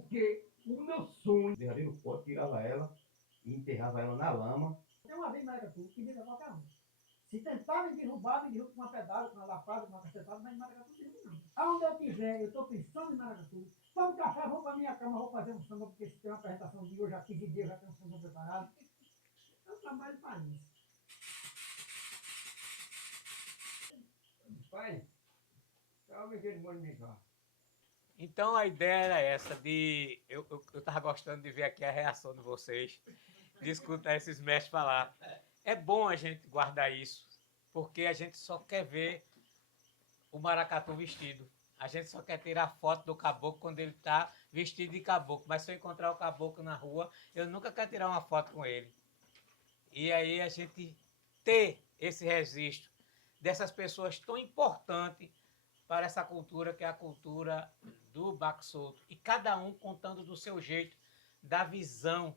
Porque o meu sonho, derradeiro pote, tirava ela e enterrava ela na lama. Tem uma vez em Maracatu que vira qualquer um. Se tentarem derrubar, me derrubam com uma pedada, com uma lapada, com uma cacetada, mas em Maracatu não derruba não. Aonde eu tiver, eu estou pensando em Maracatu. Tomo café, vou para minha cama, vou fazer um samba, porque se tem uma apresentação de hoje, já 15 dias, já tem um samba preparado. Eu trabalho para isso. Pai, calma que ele pode me cá. Então a ideia era essa, de. Eu tava gostando de ver aqui a reação de vocês, de escutar esses mestres falar. É bom a gente guardar isso, porque a gente só quer ver o maracatu vestido. A gente só quer tirar foto do caboclo quando ele está vestido de caboclo. Mas se eu encontrar o caboclo na rua, eu nunca quero tirar uma foto com ele. E aí a gente ter esse registro dessas pessoas tão importantes para essa cultura, que é a cultura do Baque Solto. E cada um contando do seu jeito, da visão.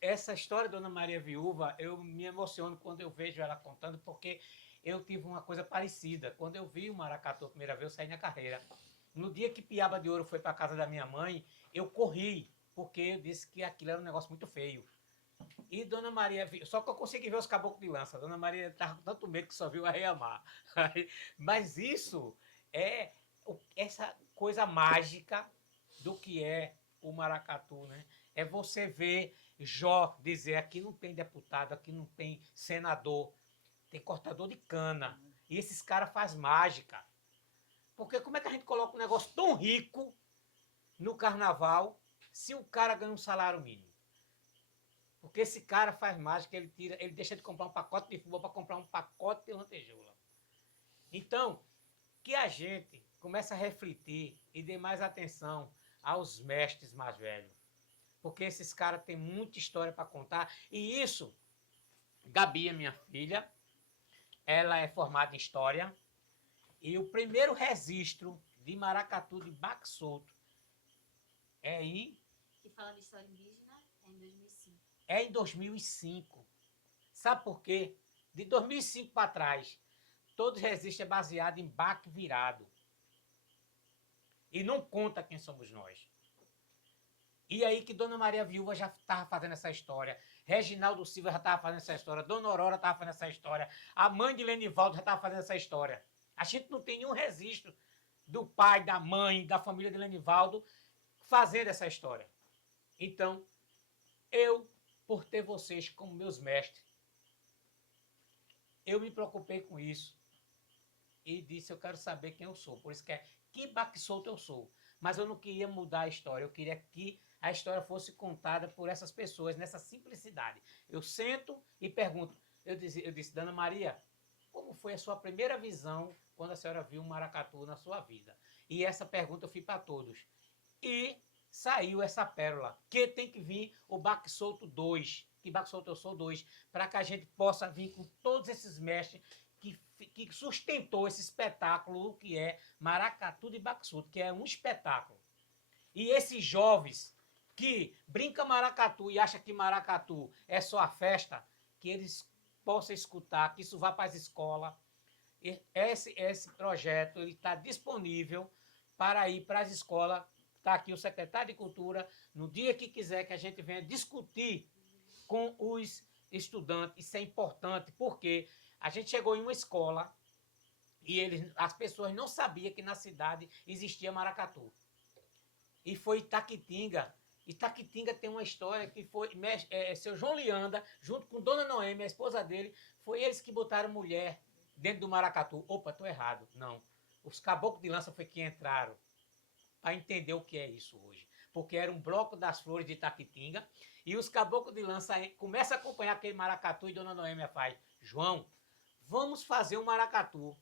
Essa história da Dona Maria Viúva, eu me emociono quando eu vejo ela contando, porque eu tive uma coisa parecida. Quando eu vi o maracatu a primeira vez, eu saí na carreira. No dia que Piaba de Ouro foi para a casa da minha mãe, eu corri, porque eu disse que aquilo era um negócio muito feio. E Dona Maria, só que eu consegui ver os caboclos de lança. Dona Maria estava com tanto medo que só viu a Reiamar. Mas isso é essa coisa mágica do que é o maracatu, né? É você ver Jó dizer: aqui não tem deputado, aqui não tem senador, tem cortador de cana. E esses caras fazem mágica. Porque como é que a gente coloca um negócio tão rico no carnaval se o cara ganha um salário mínimo? Porque esse cara faz mágica, ele deixa de comprar um pacote de futebol para comprar um pacote de lantejoula. Então, que a gente comece a refletir e dê mais atenção aos mestres mais velhos. Porque esses caras têm muita história para contar. E isso, Gabi, minha filha, ela é formada em História. E o primeiro registro de maracatu de Baque Solto é em... Que fala de história indígena é em 2005. É em 2005. Sabe por quê? De 2005 para trás, todo registro é baseado em baque virado. E não conta quem somos nós. E aí que Dona Maria Viúva já estava fazendo essa história. Reginaldo Silva já estava fazendo essa história. Dona Aurora estava fazendo essa história. A mãe de Lenivaldo já estava fazendo essa história. A gente não tem nenhum registro do pai, da mãe, da família de Lenivaldo fazendo essa história. Então, eu, por ter vocês como meus mestres, eu me preocupei com isso e disse: eu quero saber quem eu sou. Por isso que é que Baque Solto eu sou. Mas eu não queria mudar a história, eu queria que a história fosse contada por essas pessoas, nessa simplicidade. Eu sento e pergunto. Eu disse: Dona Maria, como foi a sua primeira visão quando a senhora viu um maracatu na sua vida? E essa pergunta eu fiz para todos. E saiu essa pérola, que tem que vir o Baque Solto 2, que Baque Solto eu sou 2, para que a gente possa vir com todos esses mestres que sustentou esse espetáculo, que é Maracatu de Baque Solto, que é um espetáculo. E esses jovens que brincam maracatu e acham que maracatu é só a festa, que eles possam escutar, que isso vá para as escolas. Esse projeto está disponível para ir para as escolas. Está aqui o secretário de Cultura, no dia que quiser que a gente venha discutir com os estudantes. Isso é importante, porque a gente chegou em uma escola e as pessoas não sabiam que na cidade existia maracatu. E foi Itaquitinga. Itaquitinga tem uma história que foi seu João Lianda, junto com Dona Noêmia, a esposa dele, foi eles que botaram mulher dentro do maracatu. Opa, estou errado. Não. Os caboclos de lança foi que entraram para entender o que é isso hoje. Porque era um bloco das flores de Itaquitinga e os caboclos de lança começam a acompanhar aquele maracatu e Dona Noêmia faz: João, vamos fazer um maracatu.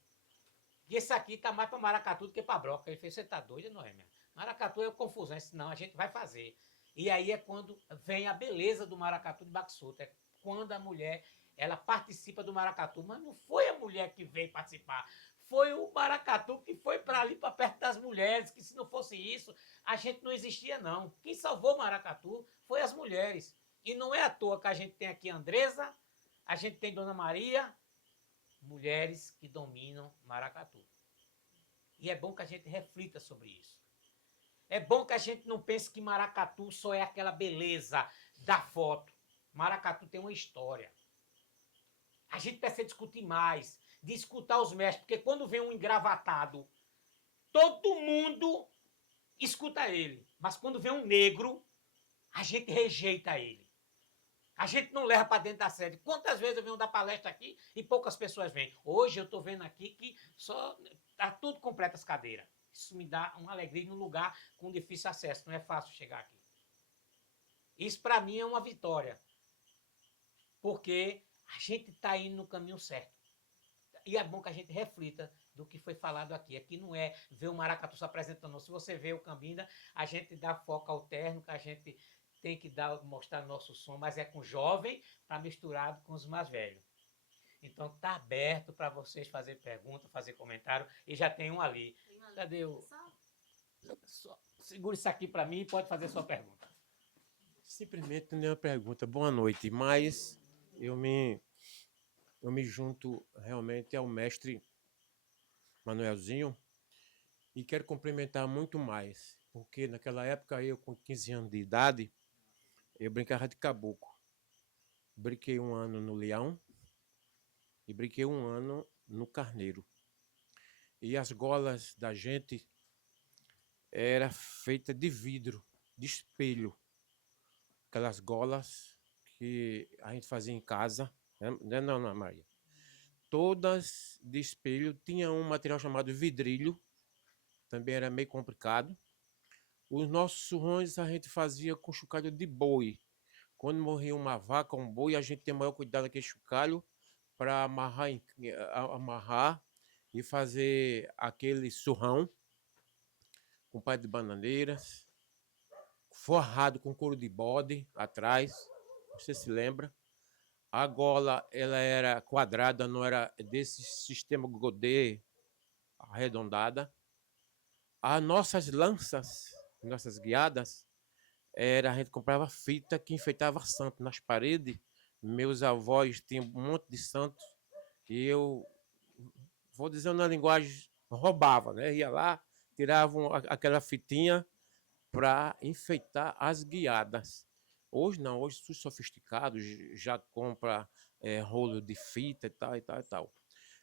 E esse aqui tá mais para maracatu do que para broca. Ele fez: você tá doida, Noêmia? Maracatu é confusão. Disse: não, a gente vai fazer. E aí é quando vem a beleza do maracatu de Baque Solto. É quando a mulher ela participa do maracatu. Mas não foi a mulher que veio participar. Foi o maracatu que foi para ali, para perto das mulheres, que se não fosse isso, a gente não existia, não. Quem salvou o maracatu foi as mulheres. E não é à toa que a gente tem aqui a Andresa, a gente tem Dona Maria, mulheres que dominam maracatu. E é bom que a gente reflita sobre isso. É bom que a gente não pense que maracatu só é aquela beleza da foto. Maracatu tem uma história. A gente precisa discutir mais, de escutar os mestres, porque quando vem um engravatado, todo mundo escuta ele. Mas quando vem um negro, a gente rejeita ele. A gente não leva para dentro da sede. Quantas vezes eu venho dar palestra aqui e poucas pessoas vêm? Hoje eu estou vendo aqui que só está tudo completo as cadeiras. Isso me dá uma alegria num lugar com difícil acesso. Não é fácil chegar aqui. Isso para mim é uma vitória. Porque a gente está indo no caminho certo. E é bom que a gente reflita do que foi falado aqui. Aqui não é ver o maracatu se apresentando. Se você vê o Cambinda, a gente dá foco ao terno, que a gente tem que mostrar nosso som, mas é com jovem para misturado com os mais velhos. Então tá aberto para vocês fazer pergunta, fazer comentário. E já tem um ali. Cadê o... Segura isso aqui para mim e pode fazer sua pergunta. Simplesmente não é uma pergunta. Boa noite, mas eu me junto realmente ao mestre Manuelzinho e quero complementar muito mais, porque naquela época eu com 15 anos de idade, eu brincava de caboclo. Brinquei um ano no leão e brinquei um ano no carneiro. E as golas da gente era feita de vidro, de espelho. Aquelas golas que a gente fazia em casa, né, não, Maria? Todas de espelho, tinha um material chamado vidrilho, também era meio complicado. Os nossos surrões a gente fazia com chocalho de boi. Quando morria uma vaca, um boi, a gente tinha maior cuidado daquele chocalho para amarrar e fazer aquele surrão com pé de bananeiras, forrado com couro de bode atrás, você se lembra? A gola ela era quadrada, não era desse sistema Godet arredondada. As nossas lanças, nossas guiadas, a gente comprava fita que enfeitava santo nas paredes. Meus avós tinham um monte de santos e eu, vou dizer na linguagem, roubava, né? Ia lá, tirava aquela fitinha para enfeitar as guiadas. Hoje não, hoje os sofisticados já compra rolo de fita e tal, e tal, e tal.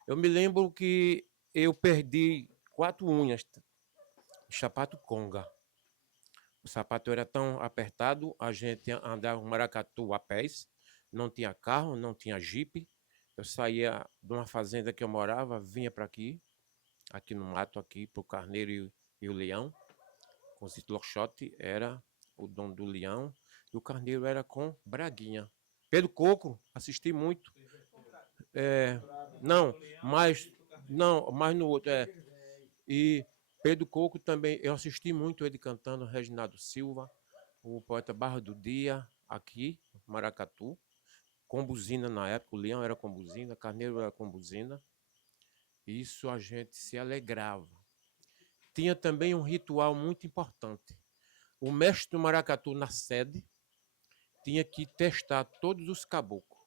Eu me lembro que eu perdi 4 unhas de sapato conga. O sapato era tão apertado, a gente andava no maracatu a pés, não tinha carro, não tinha jipe. Eu saía de uma fazenda que eu morava, vinha para aqui no mato, aqui para o Carneiro e o Leão. Com o Loxote era o dono do Leão e o Carneiro era com Braguinha. Pedro Coco, assisti muito. Não, mais no outro. E Pedro Coco também, eu assisti muito ele cantando Reginaldo Silva, o poeta Barra do Dia, aqui, Maracatu, com buzina na época, o Leão era com buzina, Carneiro era com buzina. Isso a gente se alegrava. Tinha também um ritual muito importante. O mestre do maracatu na sede tinha que testar todos os caboclos.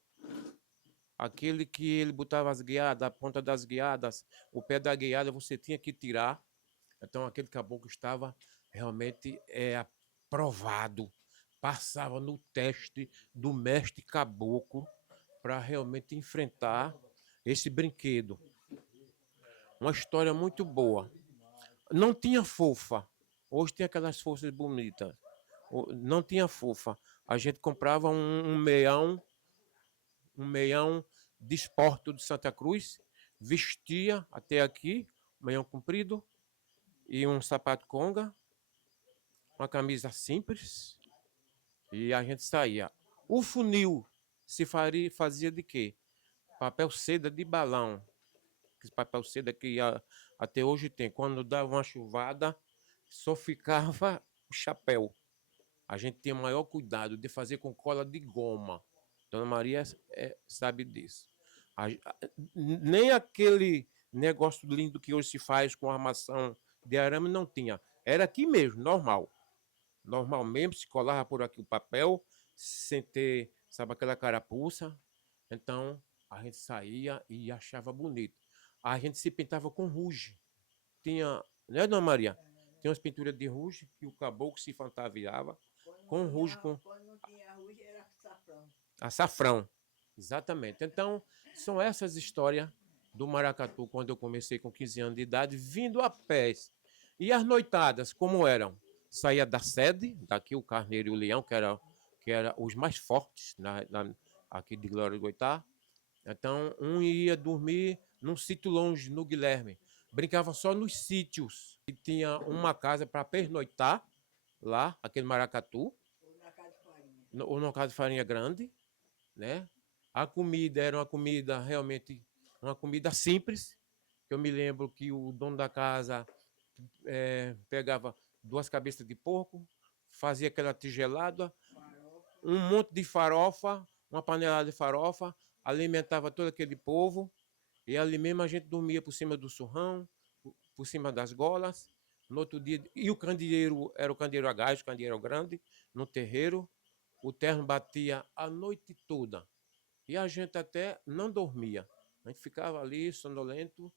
Aquele que ele botava as guiadas, a ponta das guiadas, o pé da guiada, você tinha que tirar. Então aquele caboclo estava realmente aprovado, passava no teste do mestre caboclo para realmente enfrentar esse brinquedo. Uma história muito boa. Não tinha fofa. Hoje tem aquelas forças bonitas. Não tinha fofa. A gente comprava um meião de esporte de Santa Cruz, vestia até aqui, meião comprido, e um sapato conga, uma camisa simples, e a gente saía. O funil se fazia de quê? Papel seda de balão. Esse papel seda que até hoje tem. Quando dava uma chuvada, só ficava o chapéu. A gente tinha maior cuidado de fazer com cola de goma. Dona Maria sabe disso. Nem aquele negócio lindo que hoje se faz com armação de arame não tinha. Era aqui mesmo, normal. Normal mesmo, se colava por aqui o papel, sem ter, sabe, aquela carapuça. Então, a gente saía e achava bonito. A gente se pintava com ruge. Tinha, né, Dona Maria? Tem umas pinturas de ruge que o caboclo se fantasiava com ruge, com Quando não tinha ruge, era açafrão. açafrão. Exatamente. Então, são essas histórias do maracatu, quando eu comecei com 15 anos de idade, vindo a pés. E as noitadas, como eram? Saía da sede, daqui o Carneiro e o Leão, que era os mais fortes aqui de Glória do Goitá. Então, um ia dormir num sítio longe, no Guilherme. Brincava só nos sítios. E tinha uma casa para pernoitar, lá, aquele maracatu, Ou na casa de farinha. ou na casa de farinha grande, né? A comida era uma comida realmente, uma comida simples. Eu me lembro que o dono da casa pegava 2 cabeças de porco, fazia aquela tigelada, Farofa. um monte de farofa, uma panelada de farofa, alimentava todo aquele povo, e ali mesmo a gente dormia por cima do surrão, por cima das golas. No outro dia, e o candeeiro era o candeeiro a gás, o candeeiro grande, no terreiro. O terno batia a noite toda. E a gente até não dormia. A gente ficava ali, sonolento,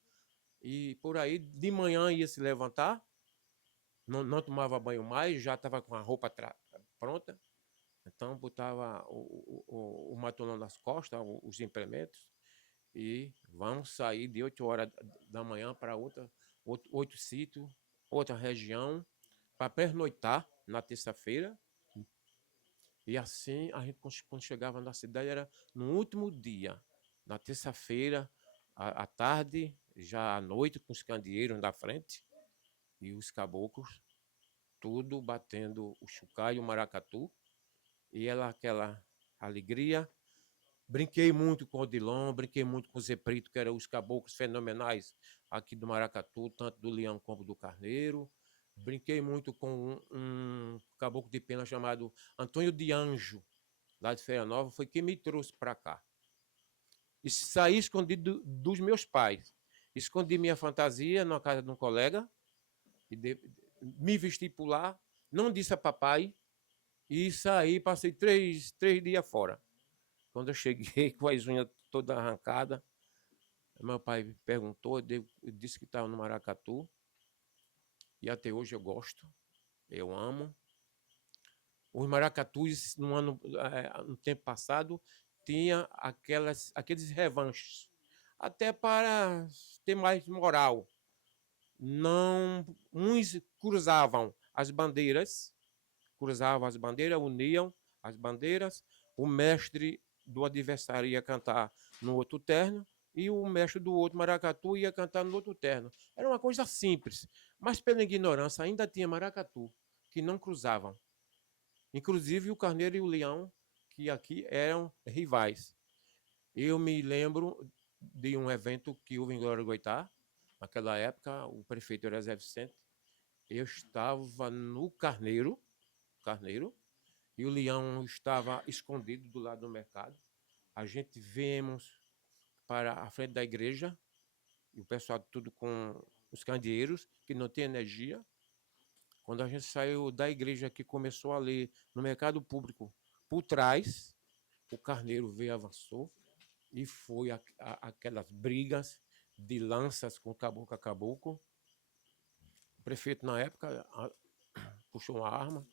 e por aí, de manhã ia se levantar, não tomava banho mais, já estava com a roupa pronta. Então, botava o matolão nas costas, os implementos, e vamos sair de 8 horas da manhã para outro sítio, outra região, para pernoitar na terça-feira. E assim, a gente, quando chegava na cidade, era no último dia, na terça-feira, à tarde, já à noite, com os candeeiros na frente, e os caboclos, tudo batendo o chocalho e o maracatu, e ela aquela alegria. Brinquei muito com o Odilon, brinquei muito com o Zé Brito, que eram os caboclos fenomenais aqui do Maracatu, tanto do Leão como do Carneiro. Brinquei muito com um caboclo de pena chamado Antônio de Anjo, lá de Feira Nova, foi quem me trouxe para cá. E saí escondido dos meus pais. Escondi minha fantasia na casa de um colega, me vesti por lá, não disse a papai, e saí, passei 3 dias fora. Quando eu cheguei com as unhas todas arrancadas, meu pai perguntou, eu disse que estava no Maracatu, e até hoje eu gosto, eu amo. Os maracatus, no tempo passado, tinha aqueles revanches, até para ter mais moral. Não, uns cruzavam as bandeiras, uniam as bandeiras, o mestre do adversário ia cantar no outro terno e o mestre do outro maracatu ia cantar no outro terno. Era uma coisa simples, mas pela ignorância ainda tinha maracatu que não cruzavam. Inclusive o Carneiro e o Leão, que aqui eram rivais. Eu me lembro de um evento que houve em Glória do Goitá, naquela época, o prefeito era Zé Vicente. Eu estava no Carneiro, e o Leão estava escondido do lado do mercado. A gente viemos para a frente da igreja, e o pessoal tudo com os candeeiros, que não tem energia. Quando a gente saiu da igreja, que começou a ler no mercado público, por trás, o Carneiro veio, avançou, e foi aquelas brigas de lanças com caboclo a caboclo. O prefeito, na época, puxou uma arma,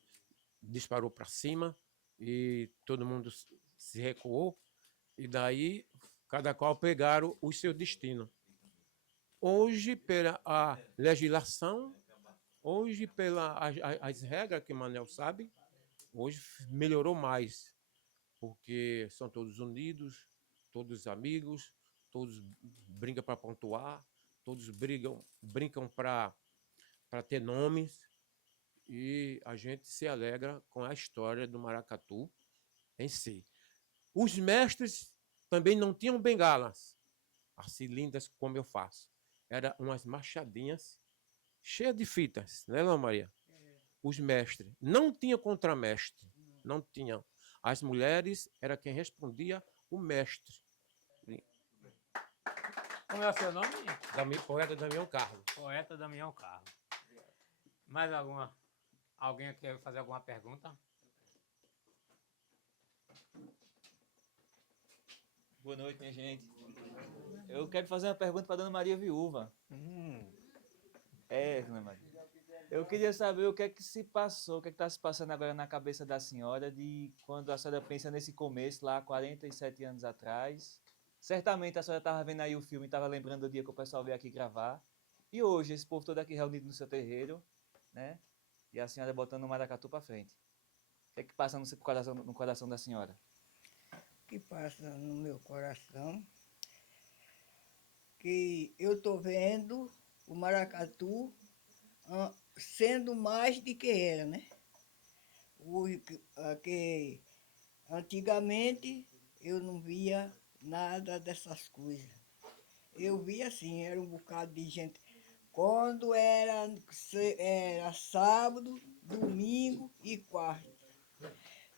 disparou para cima, e todo mundo se recuou, e daí cada qual pegaram o seu destino. Hoje, pela a legislação, hoje, pelas regras que o Manel sabe, hoje melhorou mais, porque são todos unidos, todos amigos, todos brincam para pontuar, todos brincam para ter nomes, e a gente se alegra com a história do maracatu em si. Os mestres também não tinham bengalas, assim lindas como eu faço. Eram umas machadinhas cheias de fitas, né, Ana Maria? Os mestres não tinham contramestre, não tinham. As mulheres era quem respondia o mestre. Como é o seu nome? Poeta Damião Carlos. Poeta Damião Carlos. Mais alguma? Alguém quer fazer alguma pergunta? Boa noite, minha gente. Eu quero fazer uma pergunta para a Dona Maria Viúva. Dona Maria. Eu queria saber o que é que se passou, o que é que está se passando agora na cabeça da senhora, de quando a senhora pensa nesse começo, lá 47 anos atrás. Certamente a senhora estava vendo aí o filme, estava lembrando do dia que o pessoal veio aqui gravar. E hoje, esse povo todo aqui reunido no seu terreiro, né? E a senhora botando o maracatu para frente. O que é que passa no coração da senhora? O que passa no meu coração, que eu estou vendo o maracatu sendo mais do que era, né? Que antigamente eu não via nada dessas coisas. Eu via assim, era um bocado de gente. Quando era sábado, domingo e quarta,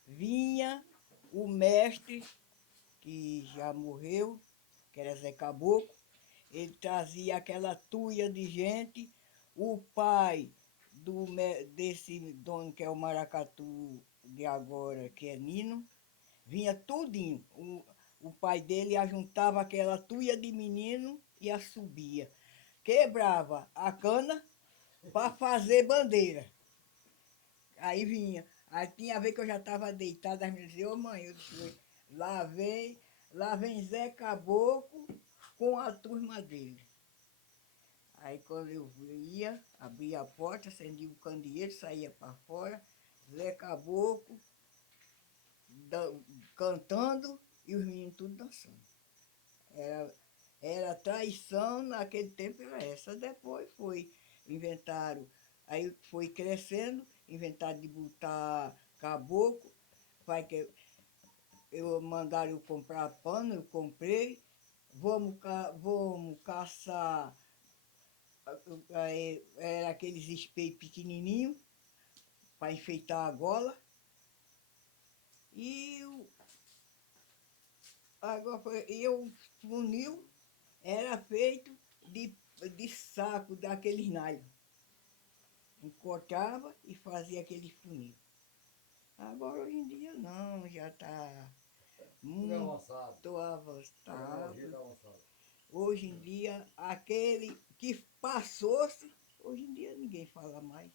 vinha o mestre, que já morreu, que era Zé Caboclo, ele trazia aquela tuia de gente, o pai desse dono que é o maracatu de agora, que é Nino, vinha tudinho. O pai dele ajuntava aquela tuia de menino e a subia. Quebrava a cana para fazer bandeira. Aí vinha. Aí tinha vez que eu já estava deitada, as meninas diziam, ô mãe, eu disse, lá vem Zé Caboclo com a turma dele. Aí quando eu ia, abria a porta, acendia o candeeiro, saía para fora, Zé Caboclo cantando e os meninos tudo dançando. Era traição, naquele tempo era essa. Depois inventaram, aí foi crescendo, inventaram de botar caboclo, mandaram eu comprar pano, eu comprei, vamos caçar, era aqueles espelhos pequenininhos para enfeitar a gola. E o funil era feito de saco daqueles nylon. Encortava e fazia aquele funil. Agora, hoje em dia, não, já está muito avançado. Hoje em dia, aquele que passou-se, hoje em dia ninguém fala mais.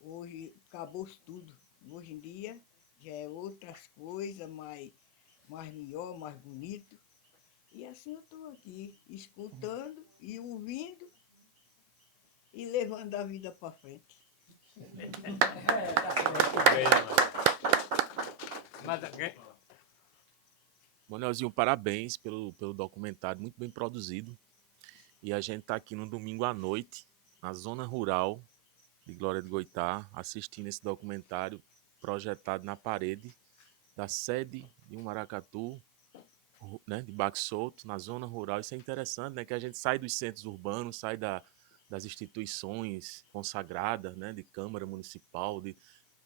Hoje acabou tudo. Hoje em dia já é outras coisas, mais melhor, mais bonito. E assim eu estou aqui, escutando e ouvindo e levando a vida para frente. Muito bem, mãe. Manuelzinho, parabéns pelo documentário, muito bem produzido. E a gente está aqui no domingo à noite, na zona rural de Glória de Goitá, assistindo esse documentário projetado na parede da sede de um maracatu, né, de Baque Solto, na zona rural. Isso é interessante, né, que a gente sai dos centros urbanos, sai das instituições consagradas, né, de Câmara Municipal, e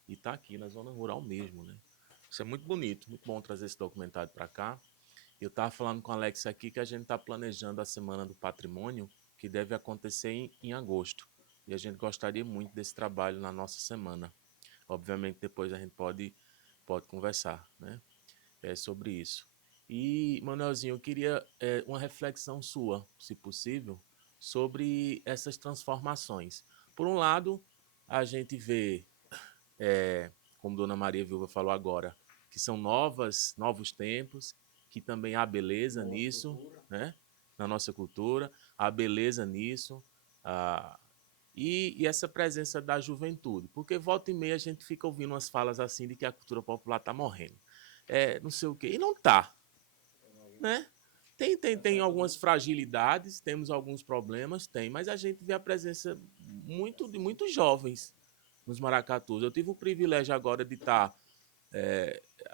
está aqui na zona rural mesmo, né. Isso é muito bonito, muito bom trazer esse documentário para cá. Eu estava falando com o Alex aqui que a gente está planejando a Semana do Patrimônio, que deve acontecer em agosto. E a gente gostaria muito desse trabalho na nossa semana. Obviamente, depois a gente pode conversar, né, sobre isso. E, Manuelzinho, eu queria uma reflexão sua, se possível, sobre essas transformações. Por um lado, a gente vê, como Dona Maria Viúva falou agora, que são novos tempos, que também há beleza nisso, né? Na nossa cultura, há beleza nisso, e essa presença da juventude. Porque volta e meia a gente fica ouvindo umas falas assim de que a cultura popular está morrendo. Não sei o quê. E não está, né? Tem algumas fragilidades, temos alguns problemas, mas a gente vê a presença de muitos jovens nos maracatus. Eu tive o privilégio agora de estar,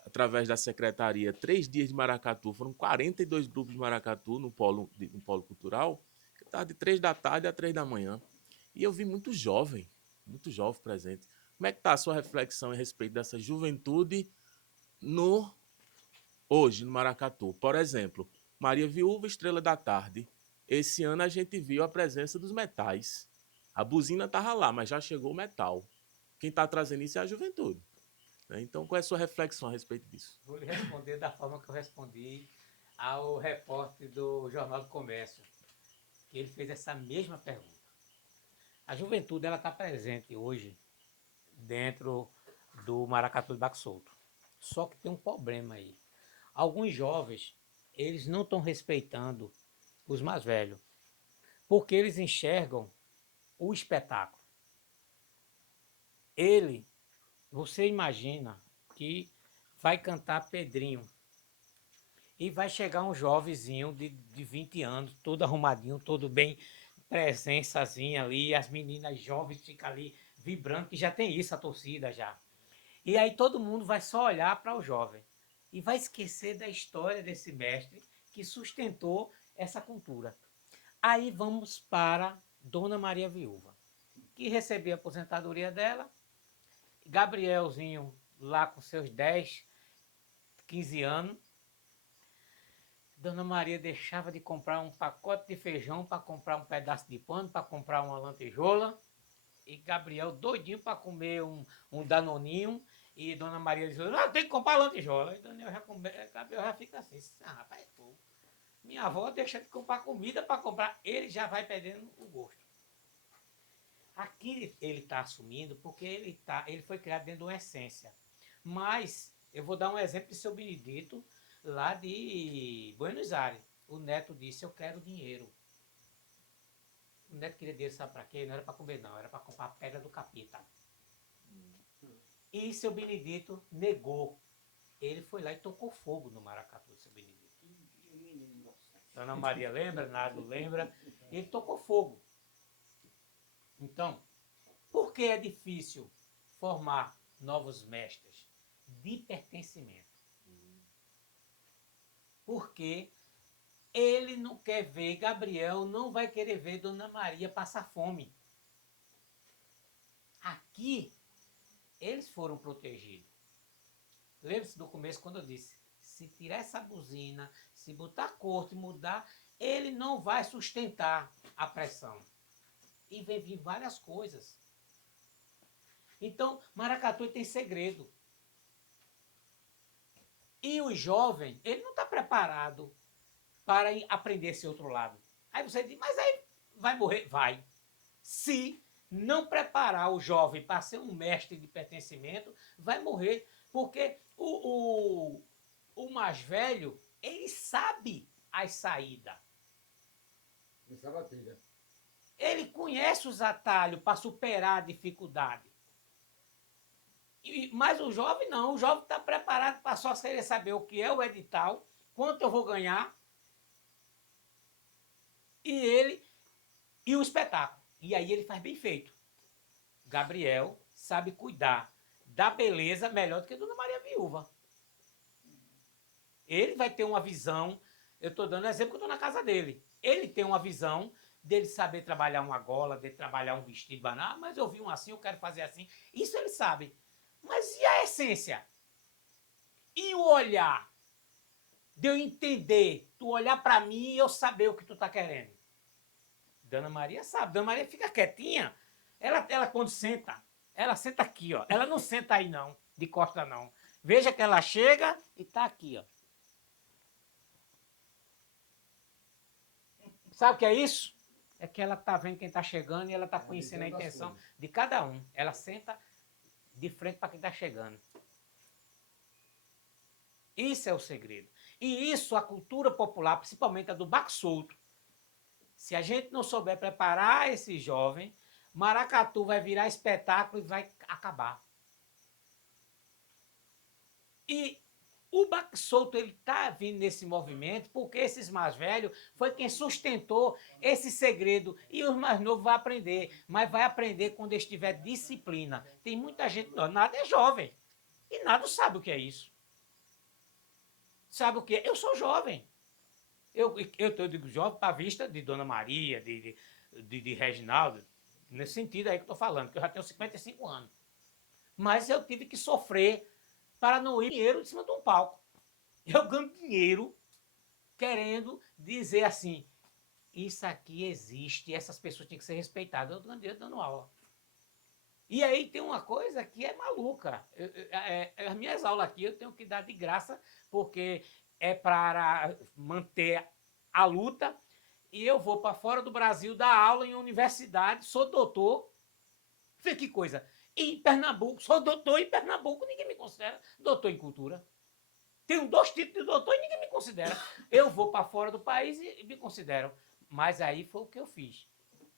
através da secretaria, 3 dias de maracatu. Foram 42 grupos de maracatu no polo cultural, que estava de 3 da tarde a 3 da manhã. E eu vi muito jovem presente. Como é que está a sua reflexão a respeito dessa juventude hoje no maracatu? Por exemplo, Maria Viúva, Estrela da Tarde. Esse ano a gente viu a presença dos metais. A buzina estava lá, mas já chegou o metal. Quem está trazendo isso é a juventude, né? Então, qual é a sua reflexão a respeito disso? Vou lhe responder da forma que eu respondi ao repórter do Jornal do Comércio, que ele fez essa mesma pergunta. A juventude ela está presente hoje dentro do Maracatu de Baque Solto. Só que tem um problema aí. Alguns jovens, eles não estão respeitando os mais velhos, porque eles enxergam o espetáculo. Você imagina que vai cantar Pedrinho e vai chegar um jovenzinho de 20 anos, todo arrumadinho, todo bem, presençazinha ali, as meninas jovens ficam ali vibrando, que já tem isso, a torcida já. E aí todo mundo vai só olhar para o jovem e vai esquecer da história desse mestre que sustentou essa cultura. Aí vamos para Dona Maria Viúva, que recebeu a aposentadoria dela, Gabrielzinho lá com seus 10, 15 anos, Dona Maria deixava de comprar um pacote de feijão para comprar um pedaço de pano, para comprar uma lantejola, e Gabriel doidinho para comer um danoninho, e Dona Maria dizia, não, tem que comprar lantejola. E Gabriel já fica assim, rapaz, pô, minha avó deixa de comprar comida para comprar, ele já vai perdendo o gosto. Aqui ele está assumindo porque ele foi criado dentro de uma essência. Mas eu vou dar um exemplo de seu Benedito, lá de Buenos Aires. O neto disse, eu quero dinheiro. O neto queria dinheiro, sabe para quê? Não era para comer não, era para comprar a pedra do capeta. E seu Benedito negou. Ele foi lá e tocou fogo no maracatu, seu Benedito. Dona Maria lembra? Nado lembra? Ele tocou fogo. Então, por que é difícil formar novos mestres? De pertencimento. Porque ele não quer ver, Gabriel não vai querer ver Dona Maria passar fome. Aqui, eles foram protegidos. Lembre-se do começo quando eu disse, se tirar essa buzina, se botar corte, mudar, ele não vai sustentar a pressão. E vem vir várias coisas. Então, Maracatu tem segredo. E o jovem, ele não está preparado para aprender esse outro lado. Aí você diz, mas aí vai morrer? Vai. Se não preparar o jovem para ser um mestre de pertencimento, vai morrer. Porque o mais velho, ele sabe as saídas. Ele sabe a trilha. Ele conhece os atalhos para superar a dificuldade. Mas o jovem não. O jovem está preparado para só querer saber o que é o edital, quanto eu vou ganhar, e o espetáculo. E aí ele faz bem feito. Gabriel sabe cuidar da beleza melhor do que Dona Maria Viúva. Ele vai ter uma visão, eu estou dando exemplo que eu estou na casa dele. Ele tem uma visão dele saber trabalhar uma gola, de trabalhar um vestido banal, mas eu vi um assim, eu quero fazer assim. Isso ele sabe. Mas e a essência? E o olhar? De eu entender, tu olhar para mim e eu saber o que tu tá querendo. Dona Maria sabe. Dona Maria fica quietinha. Ela quando senta, ela senta aqui, ó. Ela não senta aí não, de costa não. Veja que ela chega e tá aqui, ó. Sabe o que é isso? É que ela tá vendo quem tá chegando e ela tá conhecendo a intenção de cada um. Ela senta de frente para quem tá chegando. Isso é o segredo. E isso, a cultura popular, principalmente a do Baque Solto, se a gente não souber preparar esse jovem, Maracatu vai virar espetáculo e vai acabar. E o Baque Solto está vindo nesse movimento porque esses mais velhos foi quem sustentou esse segredo. E os mais novos vão aprender, mas vai aprender quando eles tiver disciplina. Tem muita gente, não, nada é jovem e nada sabe o que é isso. Sabe o que é? Eu sou jovem. Eu digo jovem para a vista de Dona Maria, de Reginaldo, nesse sentido aí que eu estou falando, que eu já tenho 55 anos. Mas eu tive que sofrer para não ir dinheiro em cima de um palco. Eu ganho dinheiro querendo dizer assim, isso aqui existe, essas pessoas têm que ser respeitadas. Eu ganho dinheiro dando aula. E aí tem uma coisa que é maluca. As minhas aulas aqui eu tenho que dar de graça, porque é para manter a luta. e eu vou para fora do Brasil dar aula em universidade, sou doutor. Vê que coisa. E em Pernambuco, sou doutor em Pernambuco, ninguém me considera doutor em cultura. Tenho 2 títulos de doutor e ninguém me considera. Eu vou para fora do país e me consideram. Mas aí foi o que eu fiz.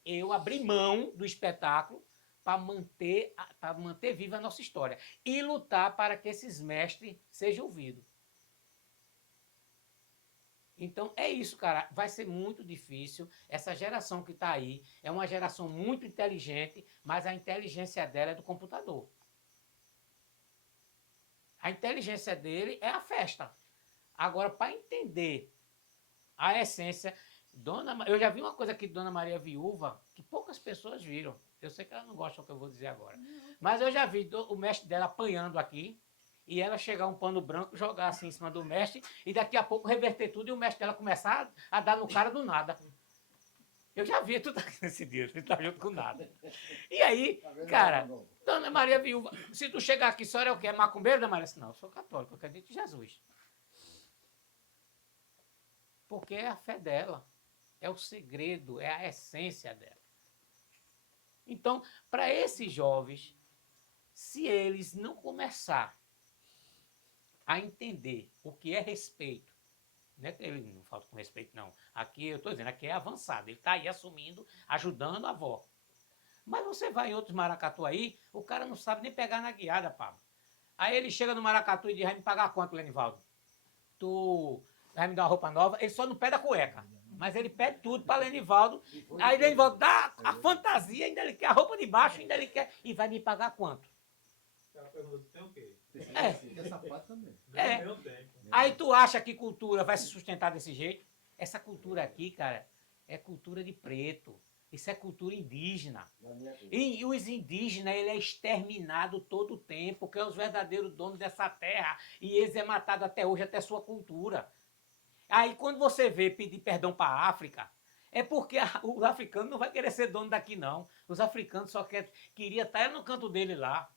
Eu abri mão do espetáculo para manter viva a nossa história e lutar para que esses mestres sejam ouvidos. Então, é isso, cara. Vai ser muito difícil. Essa geração que está aí é uma geração muito inteligente, mas a inteligência dela é do computador. A inteligência dele é a festa. Agora, para entender a essência... Eu já vi uma coisa aqui de Dona Maria Viúva que poucas pessoas viram. Eu sei que ela não gosta do que eu vou dizer agora. Mas eu já vi o mestre dela apanhando aqui e ela chegar um pano branco, jogar assim em cima do mestre e daqui a pouco reverter tudo e o mestre dela começar a dar no cara do nada. Eu já vi tudo aqui nesse dia, ele tá junto com nada. E aí, cara, Dona Maria Viúva, se tu chegar aqui, a senhora é o quê? É macumbeiro, Dona Maria? Não, eu sou católico, eu acredito em Jesus. Porque é a fé dela, é o segredo, é a essência dela. Então, para esses jovens, se eles não começar a entender o que é respeito, não é que ele não fala com respeito, não. Aqui, eu estou dizendo, aqui é avançado. Ele está aí assumindo, ajudando a avó. Mas você vai em outros maracatu aí, o cara não sabe nem pegar na guiada, Pablo. Aí ele chega no maracatu e diz, vai me pagar quanto, Lenivaldo? Tu vai me dar uma roupa nova? Ele só não pede a cueca. Mas ele pede tudo para Lenivaldo. Aí Lenivaldo dá a fantasia, ainda ele quer a roupa de baixo, ainda ele quer. E vai me pagar quanto? Ela pergunta, tem o quê? Tem sapato também. É. Meu tempo. Aí tu acha que cultura vai se sustentar desse jeito? Essa cultura aqui, cara, é cultura de preto. Isso é cultura indígena. E os indígenas, ele é exterminado todo o tempo, que é os verdadeiros donos dessa terra. E eles é matado até hoje, até sua cultura. Aí quando você vê pedir perdão para a África, é porque os africanos não vai querer ser dono daqui, não. Os africanos só queria estar no canto dele lá.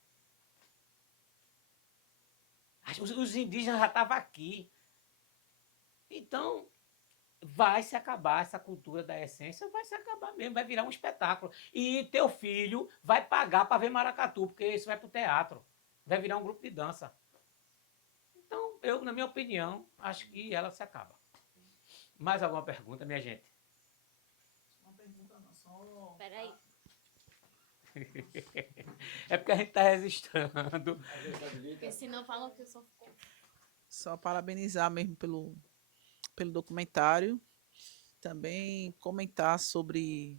Os indígenas já estavam aqui. Então, vai se acabar essa cultura da essência, vai se acabar mesmo, vai virar um espetáculo. E teu filho vai pagar para ver maracatu, porque isso vai para o teatro. Vai virar um grupo de dança. Então, eu, na minha opinião, acho que ela se acaba. Mais alguma pergunta, minha gente? Uma pergunta não, só... Peraí. É porque a gente está resistindo. Porque senão falam que eu sou... Só parabenizar mesmo pelo documentário. Também comentar sobre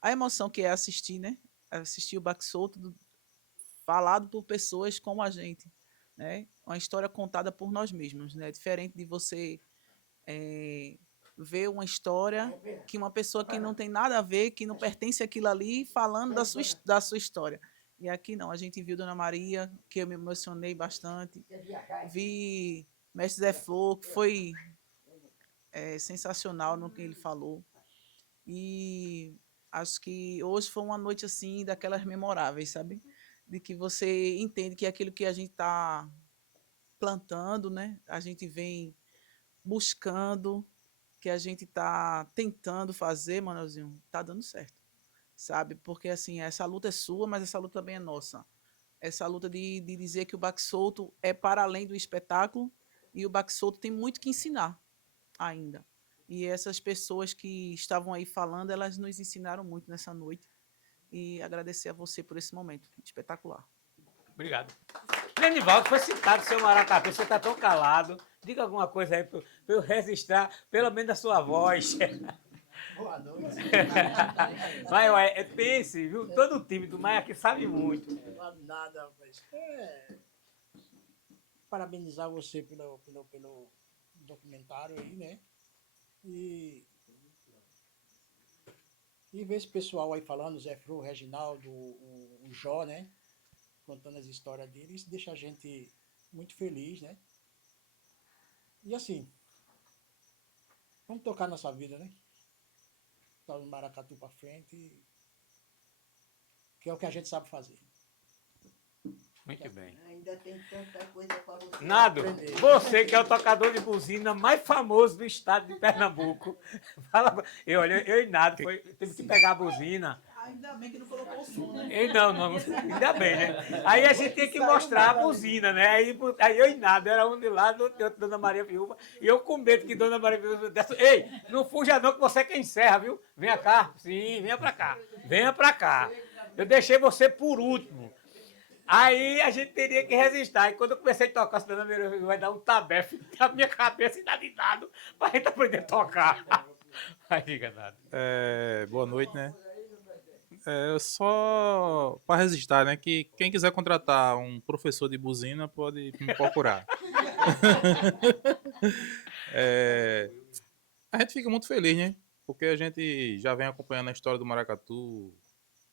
a emoção que é assistir, né? Assistir o Baque Solto falado por pessoas como a gente, né? Uma história contada por nós mesmos, né? Diferente de você ver uma história que uma pessoa que não tem nada a ver, que não pertence àquilo ali, falando da sua história. E aqui não, a gente viu Dona Maria, que eu me emocionei bastante. Vi Mestre Zé Flor, que foi sensacional no que ele falou. E acho que hoje foi uma noite assim, daquelas memoráveis, sabe? De que você entende que aquilo que a gente está plantando, né? A gente vem buscando, que a gente está tentando fazer, Manuelzinho, está dando certo, sabe? Porque assim, essa luta é sua, mas essa luta também é nossa. Essa luta de dizer que o Baque Solto é para além do espetáculo e o Baque Solto tem muito que ensinar ainda. E essas pessoas que estavam aí falando, elas nos ensinaram muito nessa noite. E agradecer a você por esse momento espetacular. Obrigado. Lenivaldo foi citado, seu maracatu, você está tão calado. Diga alguma coisa aí para eu registrar, pelo menos a sua voz. Boa noite. Mas, pense, viu? Todo tímido, mas aqui sabe muito. Não sabe nada, rapaz. Parabenizar você pelo documentário aí, né? E ver esse pessoal aí falando, o Zé Fro, o Reginaldo, o Jó, né? Contando as histórias deles, isso deixa a gente muito feliz, né? E assim, vamos tocar nossa vida, né? Tocar o maracatu pra frente, que é o que a gente sabe fazer. Muito bem. Ainda tem tanta coisa para você Nado, aprender. você que é o tocador de buzina mais famoso do estado de Pernambuco. Fala, eu e Nado teve que pegar a buzina. Ainda bem que não colocou o som, né? Não, ainda bem, né? Aí a gente tinha que mostrar a buzina, né? Aí eu e Nado, era um de lá, do outro Dona Maria Viúva, e eu com medo que Dona Maria Viúva desse, ei, não fuja não que você é quem encerra, viu? Venha cá, sim, venha pra cá, venha pra cá. Eu deixei você por último. Aí a gente teria que resistir. Aí quando eu comecei a tocar, a Dona Maria Viúva vai dar um tabefe na minha cabeça e dar de dado pra gente aprender a tocar. Aí diga Nado. Boa noite, né? Só para registrar, né? Que quem quiser contratar um professor de buzina pode me procurar. A gente fica muito feliz, né? Porque a gente já vem acompanhando a história do maracatu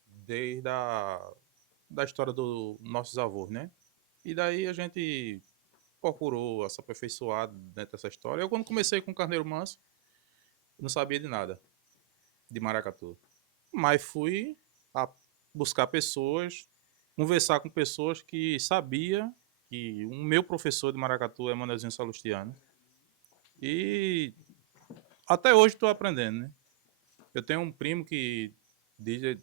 desde da história dos nossos avós, né? E daí a gente procurou se aperfeiçoar dentro dessa história. Eu, quando comecei com o Carneiro Manso, não sabia de nada de maracatu. Mas fui a buscar pessoas, conversar com pessoas que sabiam que o meu professor de maracatu é Manuelzinho Salustiano. E até hoje estou aprendendo, né? Eu tenho um primo que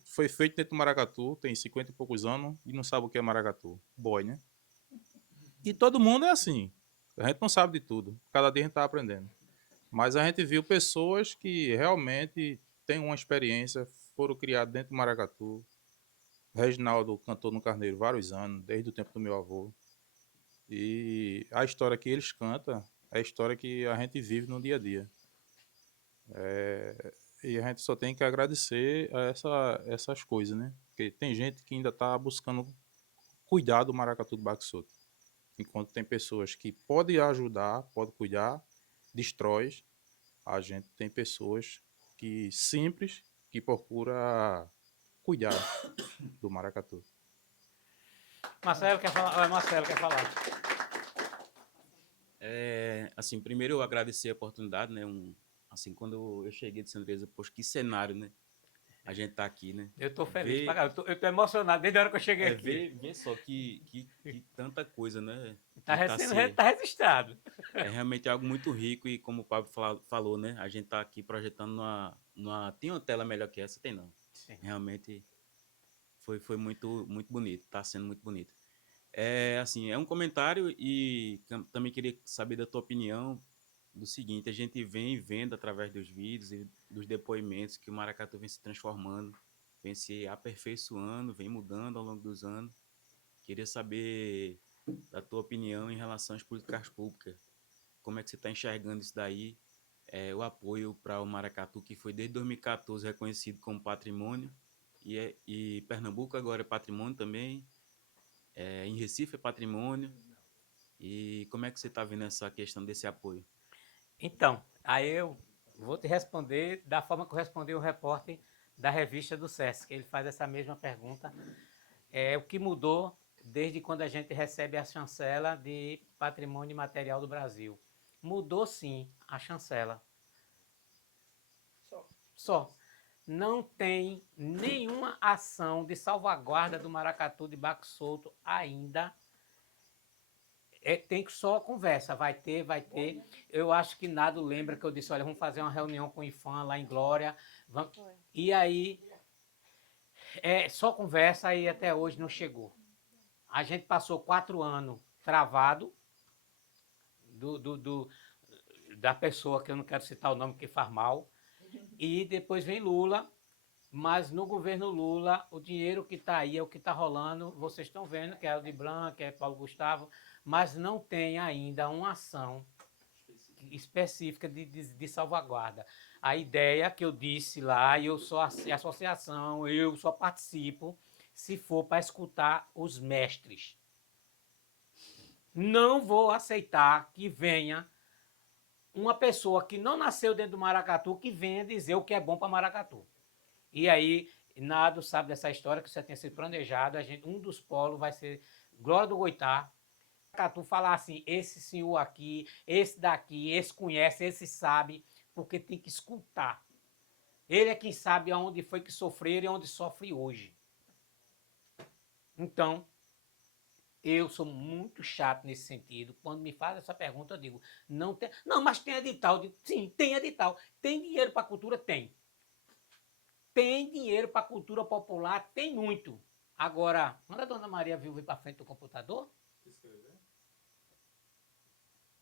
foi feito dentro do maracatu, tem 50 e poucos anos e não sabe o que é maracatu. Boy, né? E todo mundo é assim. A gente não sabe de tudo. Cada dia a gente está aprendendo. Mas a gente viu pessoas que realmente têm uma experiência, foram criados dentro do maracatu. Reginaldo cantou no Carneiro vários anos, desde o tempo do meu avô. E a história que eles cantam é a história que a gente vive no dia a dia. E a gente só tem que agradecer a essas coisas, né? Porque tem gente que ainda está buscando cuidar do maracatu do Baque Soto. Enquanto tem pessoas que podem ajudar, podem cuidar, destrói, a gente tem pessoas que simples, que procura cuidar do maracatu. Marcelo quer falar? Marcelo quer falar. Assim, primeiro eu agradecer a oportunidade, né? Assim, quando eu cheguei de Santa Teresa, poxa, que cenário, né? A gente tá aqui, né? Eu tô feliz, eu tô emocionado desde a hora que eu cheguei aqui. Vê só que tanta coisa, né? Tá registrado. É realmente algo muito rico e como o Pablo falou, né? A gente tá aqui projetando tem uma tela melhor que essa? Tem não. Sim. Realmente foi muito, muito bonito, tá sendo muito bonito. Assim, é um comentário e também queria saber da tua opinião do seguinte: a gente vem vendo através dos vídeos e dos depoimentos que o maracatu vem se transformando, vem se aperfeiçoando, vem mudando ao longo dos anos. Queria saber da tua opinião em relação às políticas públicas. Como é que você está enxergando isso daí? O apoio para o maracatu, que foi desde 2014 reconhecido como patrimônio, e Pernambuco agora é patrimônio também, em Recife é patrimônio. E como é que você está vendo essa questão desse apoio? Então, aí eu vou te responder da forma que eu respondi o repórter da revista do SESC. Ele faz essa mesma pergunta. O que mudou desde quando a gente recebe a chancela de Patrimônio Material do Brasil? Mudou sim a chancela. Só. Não tem nenhuma ação de salvaguarda do maracatu de Baque Solto ainda. Tem que só conversa, vai ter. Eu acho que Nado lembra que eu disse, olha, vamos fazer uma reunião com o IFAM lá em Glória. E aí, só conversa e até hoje não chegou. A gente passou 4 anos travado da pessoa, que eu não quero citar o nome, que faz mal. E depois vem Lula, mas no governo Lula, o dinheiro que está aí é o que está rolando. Vocês estão vendo que é o de Blanc, que é Paulo Gustavo, mas não tem ainda uma ação específica de salvaguarda. A ideia que eu disse lá, eu sou associação, eu só participo se for para escutar os mestres. Não vou aceitar que venha uma pessoa que não nasceu dentro do maracatu que venha dizer o que é bom para maracatu. E aí, Nado sabe dessa história, que isso já tinha sido planejado. Um dos polos vai ser Glória do Goitá. Tu falar assim, esse senhor aqui, esse daqui, esse conhece, esse sabe, porque tem que escutar. Ele é quem sabe aonde foi que sofreram e onde sofre hoje. Então, Eu sou muito chato nesse sentido. Quando me fazem essa pergunta, eu digo, não tem. Não, mas tem edital. Eu digo, sim, tem edital. Tem dinheiro para a cultura? Tem. Tem dinheiro para a cultura popular? Tem muito. Agora, quando a dona Maria viu vir para frente do computador,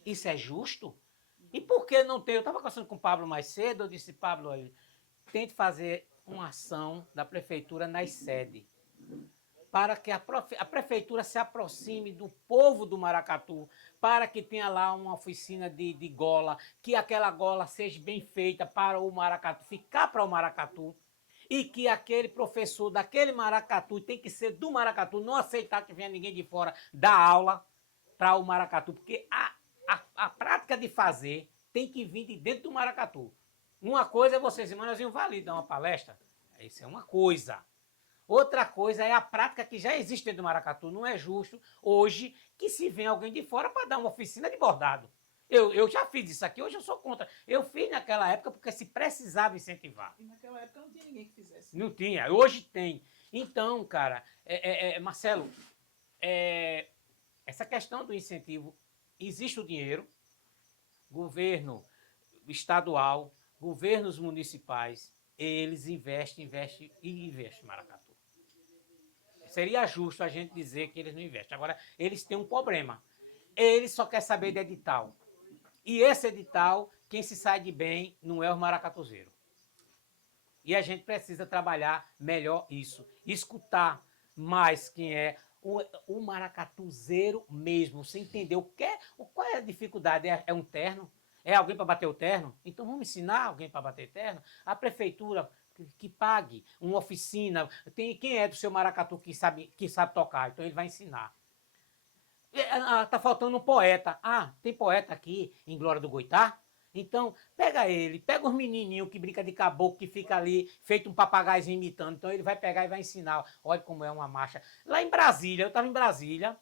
isso é justo? E por que não tem? Eu estava conversando com o Pablo mais cedo, eu disse, Pablo, olha, tente fazer uma ação da prefeitura nas sedes, para que a prefeitura se aproxime do povo do Maracatu, para que tenha lá uma oficina de gola, que aquela gola seja bem feita para o Maracatu, ficar para o Maracatu, e que aquele professor daquele Maracatu tem que ser do Maracatu, não aceitar que venha ninguém de fora dar aula para o Maracatu, porque a prática de fazer tem que vir de dentro do Maracatu. Uma coisa é vocês, irmãos, nós vamos ali dar uma palestra, isso é uma coisa. Outra coisa é a prática que já existe dentro do Maracatu. Não é justo hoje que se vem alguém de fora para dar uma oficina de bordado. Eu já fiz isso aqui, hoje eu sou contra. Eu fiz naquela época porque se precisava incentivar. E naquela época não tinha ninguém que fizesse. Não tinha, hoje tem. Então, cara, Marcelo, essa questão do incentivo, existe o dinheiro, governo estadual, governos municipais, eles investem em Maracatu. Seria justo a gente dizer que eles não investem. Agora, eles têm um problema. Eles só querem saber de edital. E esse edital, quem se sai de bem não é o maracatuzeiro. E a gente precisa trabalhar melhor isso. Escutar mais quem é o maracatuzeiro mesmo. Você entendeu qual é a dificuldade? É um terno? É alguém para bater o terno? Então vamos ensinar alguém para bater terno? A prefeitura que pague uma oficina. Quem é do seu maracatu que sabe tocar? Então ele vai ensinar. Está faltando um poeta. Ah, tem poeta aqui em Glória do Goitá? Então, pega ele, pega os menininhos que brinca de caboclo, que fica ali, feito um papagaiozinho imitando. Então ele vai pegar e vai ensinar. Olha como é uma marcha. Lá em Brasília, eu estava em Brasília,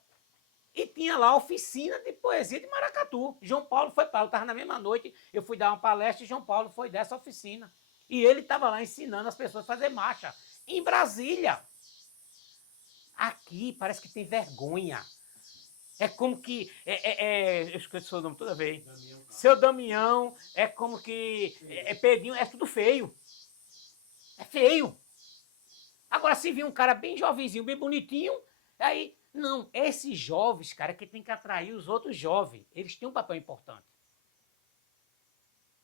e tinha lá a oficina de poesia de maracatu. João Paulo foi para lá, eu estava na mesma noite, eu fui dar uma palestra e João Paulo foi dessa oficina. E ele estava lá ensinando as pessoas a fazer marcha. Em Brasília. Aqui parece que tem vergonha. É como que... eu esqueço o seu nome toda vez. Seu Damião, é como que... Pedrinho, é tudo feio. É feio. Agora, se vir um cara bem jovenzinho, bem bonitinho, aí... Não, esses jovens, cara, que tem que atrair os outros jovens. Eles têm um papel importante.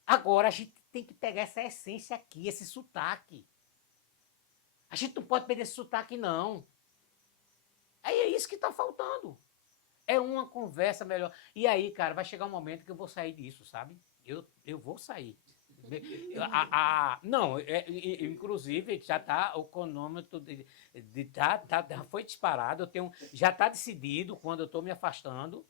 Agora, a gente tem que pegar essa essência aqui, esse sotaque. A gente não pode perder esse sotaque, não. Aí é isso que está faltando. É uma conversa melhor. E aí, cara, vai chegar um momento que eu vou sair disso, sabe? Eu vou sair. Não, inclusive já está o cronômetro já foi disparado, já está decidido quando eu estou me afastando.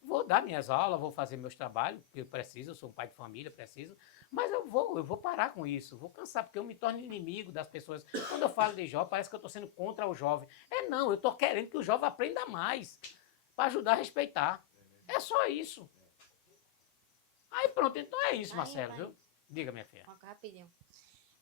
Vou dar minhas aulas, vou fazer meus trabalhos, porque eu preciso, eu sou um pai de família, preciso, mas eu vou parar com isso, vou cansar, porque eu me torno inimigo das pessoas. Quando eu falo de jovem, parece que eu estou sendo contra o jovem. Não, eu estou querendo que o jovem aprenda mais, para ajudar a respeitar. É só isso. Aí pronto, então é isso, Marcelo, viu? Diga, minha filha. Rapidinho.